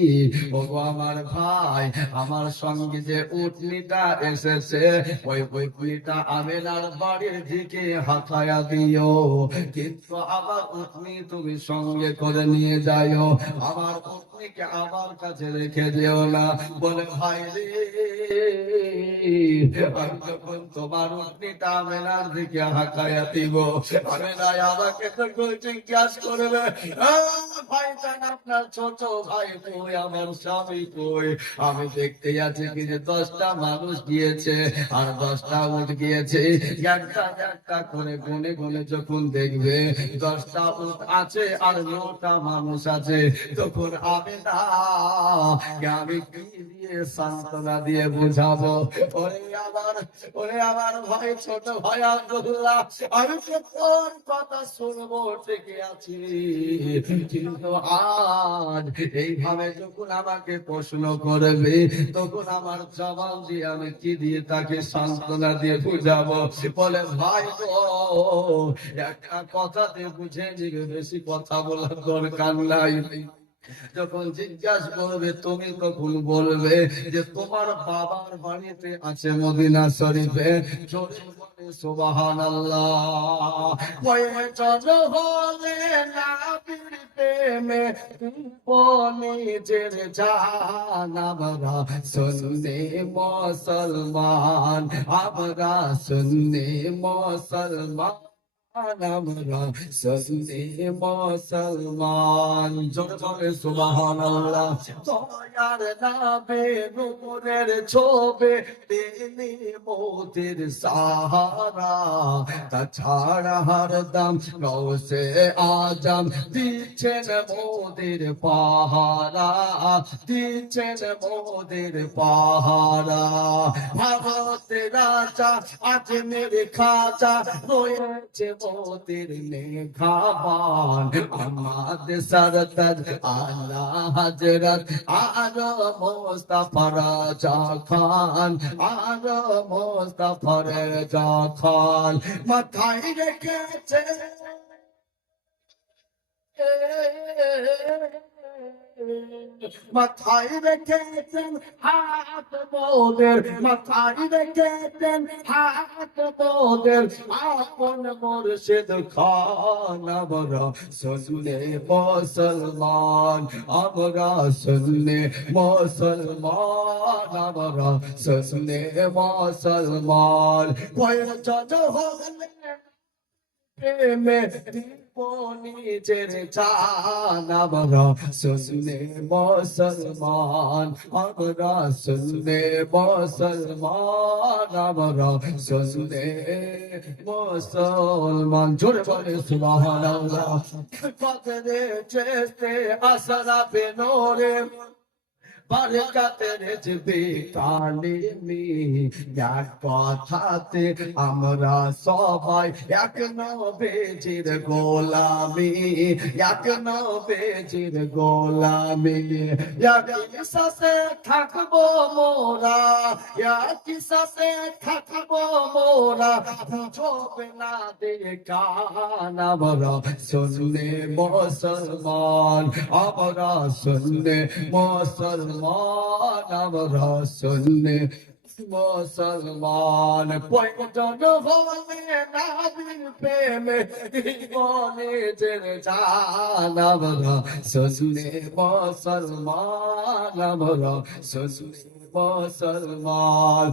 ওগো আমার ভাই, আমার সঙ্গে যে উটনিটা এসেছে, ওই উটনিটা আমিনার বাড়ির দিকে হাঁটায়া দিও, কিন্তু আমার উটনি তুমি সঙ্গে করে নিয়ে যাও, আমার উটনিকে আমার কাছে রেখে দিও না। বলে, ভাই রে, আমি যখন তোমার উটনিটা আমিনার দিকে হাঁটায়া দিব, আমিনা আমাকে তো জিজ্ঞাসা করবে, ভাইজান আপনার ছোট ভাই কই, আমার স্বামী কই? আমি দেখতে আছি কি যে 10টা মানুষ গিয়েছে, আর 10টা উট গিয়েছে, একটা করে গুনে গুনে যখন দেখবে 10টা উট আছে আর 9টা মানুষ আছে, তখন আমি কি দিয়ে সান্ত্বনা দিয়ে বুঝাবো? ওরে আমার ভাই, ছোট ভাই আব্দুল্লাহ, আমি তো তোর কথা শুনবো ঠিকই আছি, কিন্তু আজ এইভাবে যখন আমাকে প্রশ্ন করবে, তখন আমার জবাব দিয়ে আমি কি দিয়ে তাকে সান্ত্বনা দিয়ে বুঝাবো? বলে ভাই গো, একটা কথাতে বুঝে নিবে, বেশি কথা বলার দরকার নাই। যখন জিজ্ঞাসা করবে তুমি তখন বলবে যে তোমার বাবার বাড়িতে আছে মদিনা শরীফে, জোরে বলে সুবহানাল্লাহ। কয়েকজন হলে নবীর প্রেমে নিজের জান, আমরা সুন্নি মুসলমান, আমরা সুন্নি মুসলমান, আমরা সুন্নি মুসলমান। জোরে বলে সুবহানাল্লাহ। দয়ার নামে নূরের ছবি, তিনি মোদের সাহারা, তাছাড়া হরদম গৌসে আজম দিচ্ছেন মোদের পাহারা, দিচ্ছেন মোদের পাহারা। ভারতের রাজা আজমের খাজা রয়েছে মোদের নেখাবান, আমাদের সরদার আলা হযরত আর মুস্তাফা রাজা খান, আর মুস্তাফা রাজা খান মাথায় রেখেছে মাথায় রেখেছেন হাত মোদের, মাথায় রেখেছেন হাত মোদের, আপন মুর্শিদ খান। আমরা সুন্নি মুসলমান, আমরা সুন্নি মুসলমান, আমরা সুন্নি মুসলমান। কয়েকজন হলে প্রেমে নিজের জান, আমরা সুন্নি মুসলমান, আমরা সুন্নি মুসলমান, আমরা সুন্নি মুসলমান। জোরে বলে সুবহানাল্লাহ। কদরে চেষ্টা আসরাফে নূরে, বারকাতে রেজবে তালিমি, এক কথাতে আমরা সবাই এক নবীজির গোলামি, এক নবীজির গোলামি। একই সাথে থাকবো মোরা, একই সাথে থাকবো মোরা, বুঝবে না দেখান। আমরা সুন্নি মুসলমান, আমরা সুন্নি মুসলমান, আমরা সুন্নি মুসলমান। কয়েকজন হলে নবীর প্রেমে নিজের জান, আমরা সুন্নি মুসলমান, আমরা সুন্নি মুসলমান।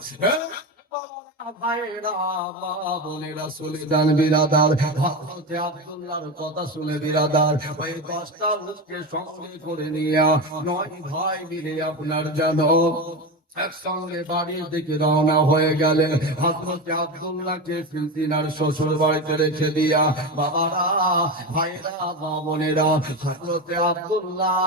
ভাইরা মা বোনেরা শুনে যান বিরাদার, হযরত আব্দুল্লাহর কথা শুনে বিরাদার, ওই 10টা লোককে সঙ্গে করে নিয়ে 9 ভাই মিলে আপনার জানো একসঙ্গে বাড়ির দিকে রওনা হয়ে গেলেন। হযরত আব্দুল্লাহকে ফিলিস্তিনের শ্বশুর বাড়িতে রেখে দিয়া, বাবারা ভাইরা মা বোনেরা, হযরত আব্দুল্লাহ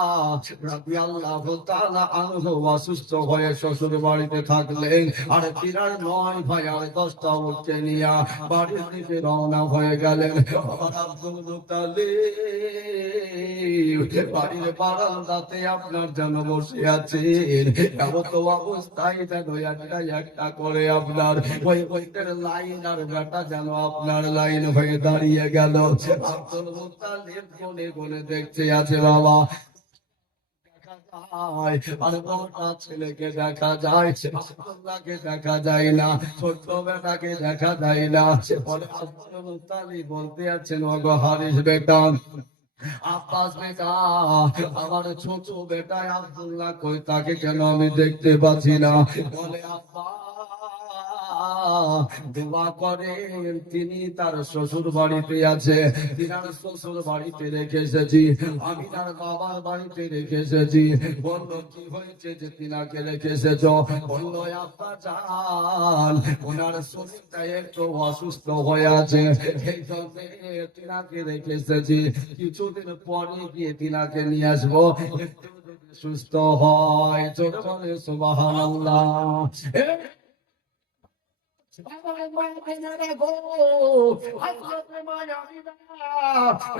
রাদিয়াল্লাহু তাআলা আনহু অসুস্থ হয়ে শ্বশুর বাড়িতে থাকলেন। আর তিনার 9 ভাই আর 10টা উঠে নিয়ে বাড়ির দিকে রওনা হয়ে গেলেন। বাবার আব্দুল মুত্তালিব বাড়ির বারান্দাতে আপনার জন্য বসে আছেন। এমতো অবস্থায় যেন একটা একটা করে আপনার ওই ওইটার লাইন আর বেটা যেন আপনার লাইন হয়ে দাঁড়িয়ে গেল। আব্দুল মুত্তালিব কোণে কোণে দেখতে আছে বাবা, আর বড়টা ছেলেকে দেখা যায়, আব্দুল্লাহকে দেখা যায় না, ছোট্ট বেটাকে দেখা যায় না। বলে আব্দুল মুত্তালিব বলতে আছেন, ওগো হারিস বেটা, আব্বাস বেটা, আমার ছোট বেটা আব্দুল্লাহ কই, তাকে কেন আমি দেখতে পাচ্ছি না? বলে আব্বা দোয়া করেন, তিনি তার শ্বশুর বাড়িতে আছে, তিনার শ্বশুর বাড়িতে রেখে এসেছি, আমি তার বাবার বাড়িতে রেখে এসেছি। বললো কি হয়েছে যে তিনাকে রেখে এসেছ? বললো আব্বা জান, ওনার শরীরটা একটু অসুস্থ হয়ে আছে, এই জন্য তিনাকে রেখে এসেছি, কিছুদিন পরে গিয়ে তিনাকে নিয়ে আসবো, একটু যদি সুস্থ হয়। চোখ বলে সুবহানাল্লাহ। আমার মা বোনেরা গো, হযরতে মা আমিনা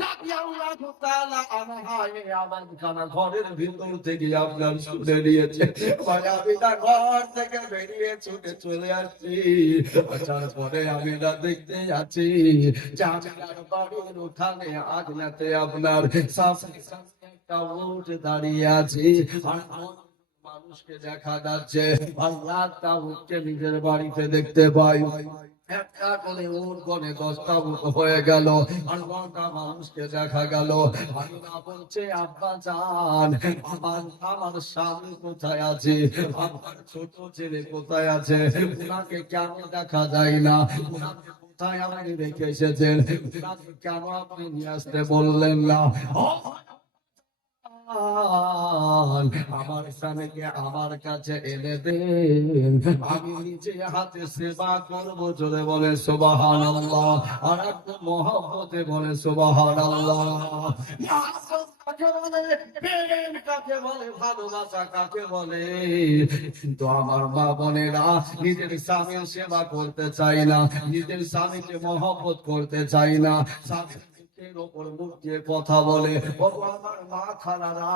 রাদিয়াল্লাহু তাআলা আনহা আমার খানা ঘরের ভিতর থেকে আপনার শুনে নিয়েছে। মা আমিনা ঘর থেকে বেরিয়ে ছুটে চলে আসছি। আসার পরে আমিনা দেখতে যাচ্ছি যে আমিনার বাড়ির উঠানে আগনাতে আপনার সামনে সামনে একটা উট দাঁড়িয়ে আছে। আর মানুষকে দেখা যাচ্ছে, আল্লাহ তাআলাকে নিজের বাড়িতে দেখতে পাই। একটা করে উট গনে 10টা উট হয়ে গেল, আর 9টা মানুষকে দেখা গেল। আমিনা বলছে, আব্বা জান, আমার স্বামী কোথায় আছে, আমার ছোট ছেলে কোথায় আছে, উনাকে কেন দেখা যায় না, উনাকে কোথায় আপনি রেখে এসেছেন, উনাকে কেন আপনি নিয়ে আসতে বললেন না? আমার স্বামীকে আমার কাছে এনে দেন, আমি নিজে হাতে সেবা করবো। জোরে বলে সুবহানাল্লাহ, আর একটু মহব্বতে বলে সুবহানাল্লাহ। কাকে বলে প্রেম, কাকে বলে ভালোবাসা, কাকে বলে? কিন্তু আমার মা বোনেরা নিজের স্বামীর সেবা করতে চায় না, নিজের স্বামীকে মহব্বত করতে চায় না। স্বামী ওপর মুখ দিয়ে কথা বলে, ও আমার মা খালারা,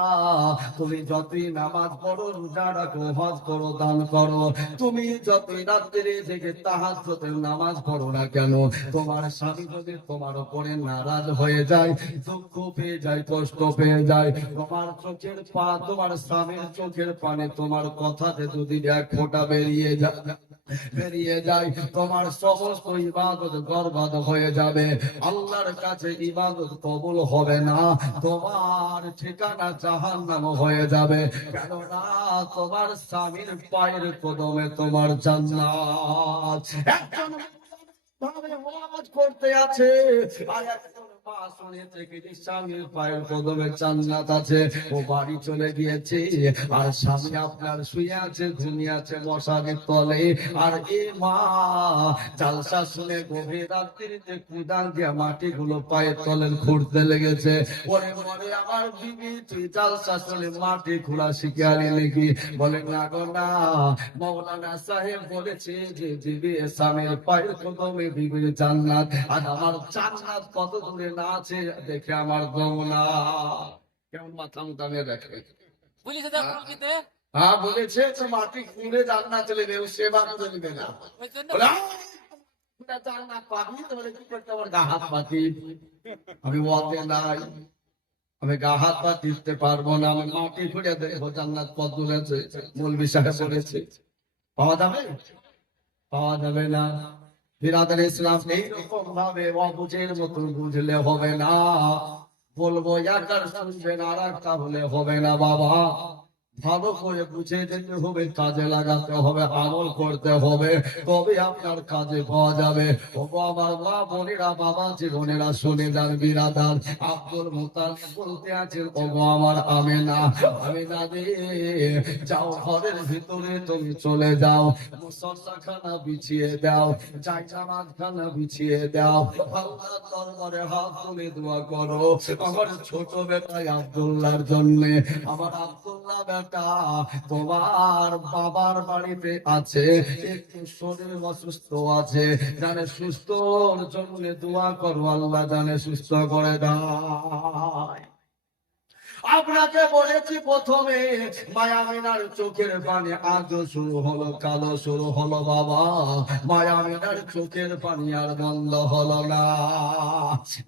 তুমি যতই নামাজ পড়ো, রোজা রাখো, হজ করো, দান করো, তুমি যতই রাত্রে থেকে তাহাজ্জুদের নামাজ পড়ো না কেন, তোমার স্বামী যদি তোমার উপরে নারাজ হয়ে যায়, দুঃখ পেয়ে যায়, কষ্ট পেয়ে যায়, তোমার চোখের পা, তোমার স্বামীর চোখের পানে তোমার কথাতে যদি এক ফোঁটা বেরিয়ে যায়, তোমার সমস্ত ইবাদত বরবাদ হয়ে যাবে। আল্লাহর কাছে ইবাদত কবুল হবে না, তোমার ঠিকানা জাহান্নাম হয়ে যাবে। কেননা তোমার স্বামীর পায়ের কদমে তোমার জান্নাত। একজন ভাবে ওয়াজ করতে আছে, আর একজন মা শুনেছে কি স্বামীর পায়ের কদমে জান্নাত আছে, ও বাড়ি চলে গিয়েছে, আর স্বামী আপনার শুয়ে আছে, ঘুমিয়ে আছে মশারির তলে। আর এ মা জালসা শুনে গভীর রাত্রিতে কুদাল দিয়ে মাটিগুলো পায়ের তলে খুঁড়তে লেগেছে। ওরে মরে আমার বিবি, তুই জালসা শুনে মাটি খোঁড়া শিখে আলি নাকি? বলে না গো না, মৌলানা সাহেব বলেছে যে বিবি স্বামীর পায়ের কদমে বিবির জান্নাত, আর আমার জান্নাত কত দূরে না আছে দেখে আমার দম না। কেমন মাথা মুতামে দেখে? পুলিশে দেখো কিতে হ্যাঁ বলেছে তো, মাটি খুঁড়ে জান্নাত চলে যাবে, সেবা করে দিবে না। ওই জন্য বলে, পুরা জান্নাত পাবি, তাহলে কি করতে? আমার গা হাত পাতি, আমি ওয়াতে নাই, আমি গা হাত পা দিতে পারবো না, আমি মাটি খুঁড়ে দেখবো জান্নাত পথ বলেছে, মৌলভী সাহেব বলেছে। পাওয়া যাবে? পাওয়া যাবে না। বিরাদর ইসলাম এইরকম ভাবে অবুঝের মতো বুঝলে হবে না। বলবো একার শুনবেন আর একটা হলে হবে না বাবা, ভালো করে বুঝে যেতে হবে, কাজে লাগাতে হবে, আমল করতে হবে, তবে আপনার কাজে পাওয়া যাবে। ও আমার মা বোনেরা, বাবা জীবনেরা শুনে যান, বিরাদার আব্দুল মুতালিব বলতে আছে, ও আমার আমেনা, আমেনা রে, যাও ঘরের ভিতরে তুমি চলে যাও, মুসল্লাখানা বিছিয়ে দাও, জায়নামাজখানা বিছিয়ে দাও, আল্লাহর দরবারে হাত তুলে দোয়া করো আমার ছোট বেটা আব্দুল্লাহর জন্য। আমার আব্দুল্লাহ বেটা তোমার বাবার বাড়িতে আছে, একটু শরীর অসুস্থ আছে, জানে সুস্থর জন্য দোয়া করো, আল্লাহ জানে সুস্থ করে দেয়। আপনাকে বলেছি প্রথমে, মায়ামিনার চোখের পানি আজ শুরু হলো, কালো শুরু হলো বাবা, মায়ামিনার চোখের পানি আর বন্ধ হলো না।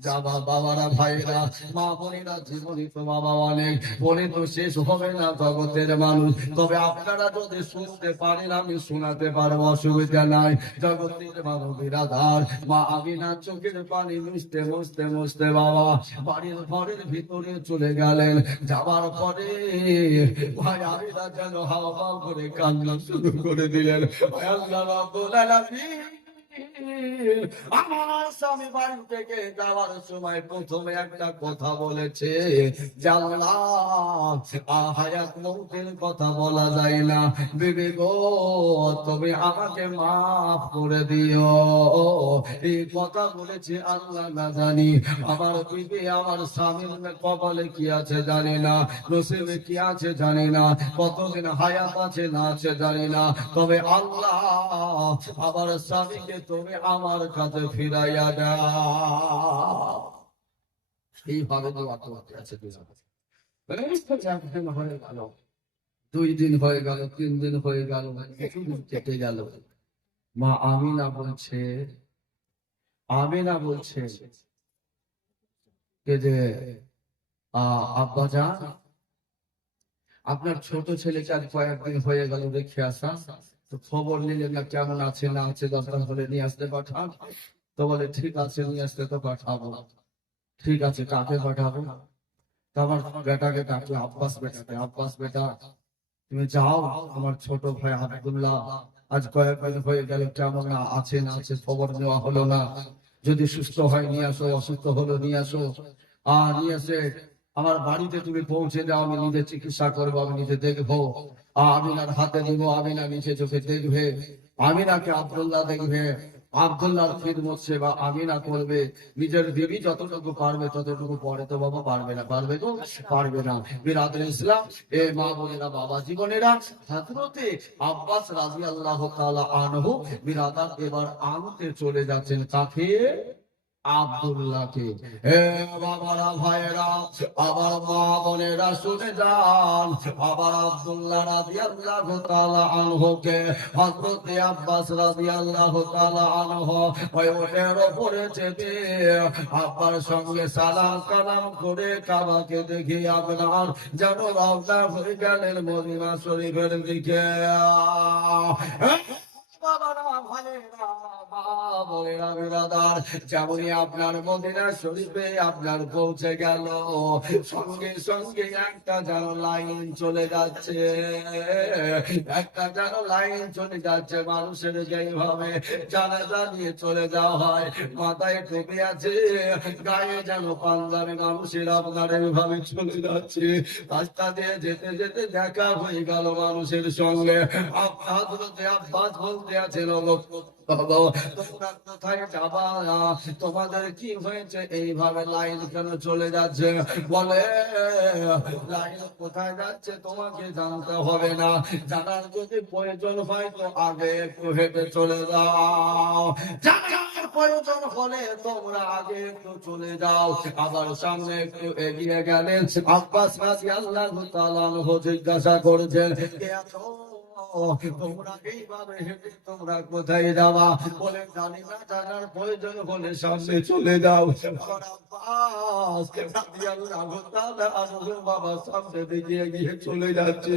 যাবা বাবারা, ভাইরা, মা বোনেরা, জীবনী তো বাবা অনেক, বলে তো শেষ হবে না জগতের মানুষ, তবে আপনারা যদি শুনতে পারেন আমি শোনাতে পারবো, অসুবিধা নাই। জগতের মানুষ বিরাদার, মা আমিনার চোখের পানি মুছতে মুছতে মুছতে বাবা বাড়ির ঘরের ভিতরে চলে গেলেন। যাবার পরে ভাই আমিনা যেন হাওয়া করে কান্না শুরু করে দিলেন। আল্লাহ রাব্বুল আলামিন আমার স্বামী বাড়ি থেকে যাওয়ার সময় প্রথমে একটা কথা বলেছে, জানলা হায়াত মৌতের কথা বলা যায় না, বিবি গো তুমি আমাকে মাফ করে দিও। এই কথা বলেছে আল্লাহ না জানি, আমার বিবি আমার স্বামীর কপালে কি আছে জানি না, নসিবে কি আছে জানি না, কতদিন হায়াত আছে না আছে জানি না, তবে আল্লাহ আমার স্বামীকে তুমি আমার কাছে ফিরাইয়া দাও। এইভাবে তো বার্তাবার্তা আছে। 2 দিন হয়ে গেল, 3 দিন হয়ে গেল, কিছুদিন কেটে গেল। মা আমিনা বলছে যে আব্বা জান, আপনার ছোট ছেলেকে আজ কয়েকদিন হয়ে গেল রেখে আসা, তো খবর নিলেন না কেমন আছে না আছে, দরকার হলে নিয়ে আসতে পাঠান। তো বলে ঠিক আছে, নিয়ে আসতে তো পাঠাবো। ঠিক আছে, কাকে পাঠাবো? তো আমার বেটাকে ডাকলো, আব্বাস বেটা তুমি যাও, আমার ছোট ভাই আব্দুল্লাহ আজ কয়েকদিন হয়ে গেল কেমন আছে না আছে খবর নেওয়া হলো না, যদি সুস্থ হয় নিয়ে আসো, অসুস্থ হলো নিয়ে আসো, আর নিয়ে এসে আমার বাড়িতে তুমি পৌঁছে দাও, আমি নিজে চিকিৎসা করবো, আমি নিজে দেখবো, আমিনার হাতে দিব, আমিনা নিজে চোখে দেখবে, আমিনাকে আব্দুল্লাহ দেখবে, আব্দুল্লাহর খিদমত সেবা আমিনা করবে, নিজের দেবী যতটুকু পারবে ততটুকু, পরে তো বাবা পারবে না, পারবে তো পারবে না। বিরাদরে ইসলাম, এ মা বোনেরা, বাবা জীবনেরা, হযরতে আব্বাস রাদিয়াল্লাহু তাআলা আনহু বিরাদার এবার আনতে চলে যাচ্ছেন কাকে? আব্দুল্লাহকে। হে বাবারা ভাইয়েরা, আবার মা বোনেরা শুনে যান, আবার আব্দুল্লাহ রাদিয়াল্লাহু তাআলা আনহুকে হযরতে আব্বাস রাদিয়াল্লাহু তাআলা আনহু ওই উটের উপরে চেপে আব্বার সঙ্গে সালাম কালাম করে কাবাকে দেখে আপনার যেন রওনা হয়ে গেলেন মদিনা শরীফের দিকে। যেমনই আপনার মদিনা শরীফে আপনার পৌঁছে গেল, সঙ্গে সঙ্গে একটা যেন লাইন চলে যাচ্ছে, একটা যেন লাইন চলে যাচ্ছে মানুষের, যেইভাবে জানাজা নিয়ে চলে যাওয়া হয়, মাথায় টুপি আছে, গায়ে যেন পাঞ্জাবি, মানুষের আপনার এইভাবে চলে যাচ্ছে। রাস্তা দিয়ে যেতে যেতে দেখা হয়ে গেল মানুষের সঙ্গে। হযরতে আব্বাস বলতে আছে, তোমরা কোথায় যাবা, তোমাদের কি হয়েছে, এইভাবে লাইন কেন চলে যাচ্ছে? বলে লাইন কোথায় যাচ্ছে তোমাকে জানতে হবে না, জানার যদি প্রয়োজন হয় তো আগে একটু হেঁটে চলে যাও, জানার প্রয়োজন হলে তোমরা আগে একটু চলে যাও। আবার সামনে একটু এগিয়ে গেলেন, আব্বাস রাদিয়াল্লাহু তাআলা আনহু জিজ্ঞাসা করেছেন, কে আছো? তোমরা এইভাবে হেঁটে তোমরা কোথায় যাওয়া? বলে জানি না, জানার প্রয়োজন হলে সামনে চলে যাও। আমার আব্বাস রাদিয়াল্লাহু তাআলা আনহু বাবা সামনে দিকে এগিয়ে চলে যাচ্ছে।